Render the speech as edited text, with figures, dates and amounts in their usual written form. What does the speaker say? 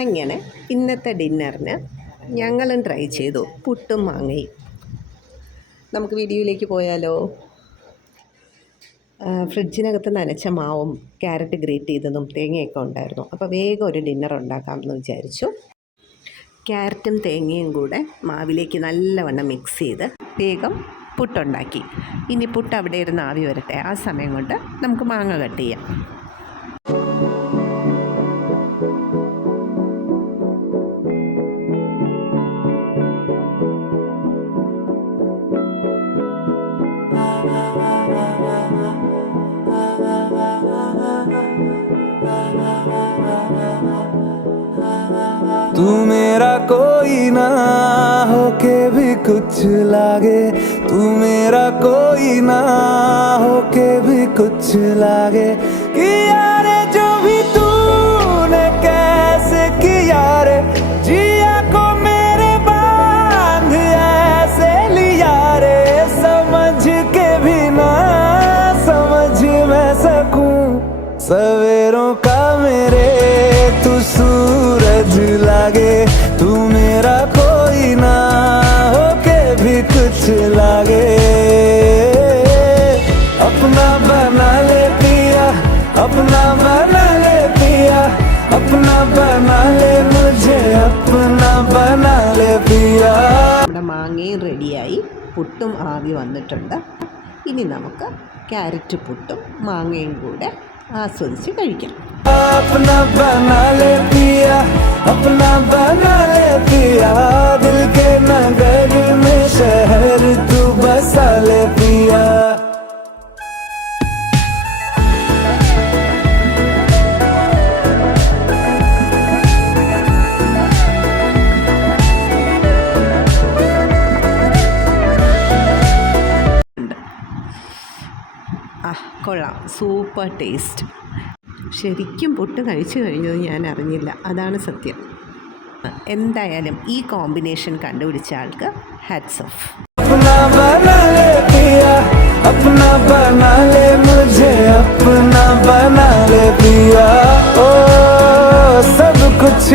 അങ്ങനെ ഇന്നത്തെ ഡിന്നറിന് ഞങ്ങളും ട്രൈ ചെയ്തു പുട്ടും മാങ്ങയും. നമുക്ക് വീഡിയോയിലേക്ക് പോയാലോ? ഫ്രിഡ്ജിനകത്ത് നനച്ച മാവും ക്യാരറ്റ് ഗ്രേറ്റ് ചെയ്തതും തേങ്ങയൊക്കെ ഉണ്ടായിരുന്നു. അപ്പോൾ വേഗം ഒരു ഡിന്നർ ഉണ്ടാക്കാമെന്ന് വിചാരിച്ചു. ക്യാരറ്റും തേങ്ങയും കൂടെ മാവിലേക്ക് നല്ലവണ്ണം മിക്സ് ചെയ്ത് വേഗം പുട്ടുണ്ടാക്കി. ഇനി പുട്ട് അവിടെ ഇരുന്ന് ആവി വരട്ടെ. ആ സമയം കൊണ്ട് നമുക്ക് മാങ്ങ കട്ട് ചെയ്യാം. तू मेरा कोई ना होके भी कुछ लागे, तू मेरा कोई ना होके भी कुछ लागे। किया रे जो भी तूने कैसे किया रे, जिया को मेरे बांध ऐसे लिया रे। समझ के भी ना समझ मैं सकूं सवेरों का मेरे तू सूरज लागे, तू मेरा कोई ना होके भी कुछ लागे। अपना बना ले पिया, अपना बना ले पिया, अपना बना ले मुझे, अपना बना ले पिया। നമ്മുടെ മാങ്ങയും റെഡിയായി, പുട്ടും ആവി വന്നിട്ടുണ്ട്. ഇനി നമുക്ക് ക്യാരറ്റ് പുട്ടും മാങ്ങയും കൂടെ ആസ്വദിച്ച് കഴിക്കാം. अपना बना ले पिया, अपना बना ले पिया, दिल के नगर में शहर तू बसा ले पिया। കൊള്ളാം, സൂപ്പർ ടേസ്റ്റ്. ശരിക്കും പുട്ട് കഴിച്ചു കഴിഞ്ഞത് ഞാൻ അറിഞ്ഞില്ല, അതാണ് സത്യം. എന്തായാലും ഈ കോമ്പിനേഷൻ കണ്ടുപിടിച്ച ആൾക്ക് ഹാറ്റ്സ് ഓഫ്. अपना बना ले पिया, अपना बना ले मुझे, अपना बना ले पिया। ओ सब कुछ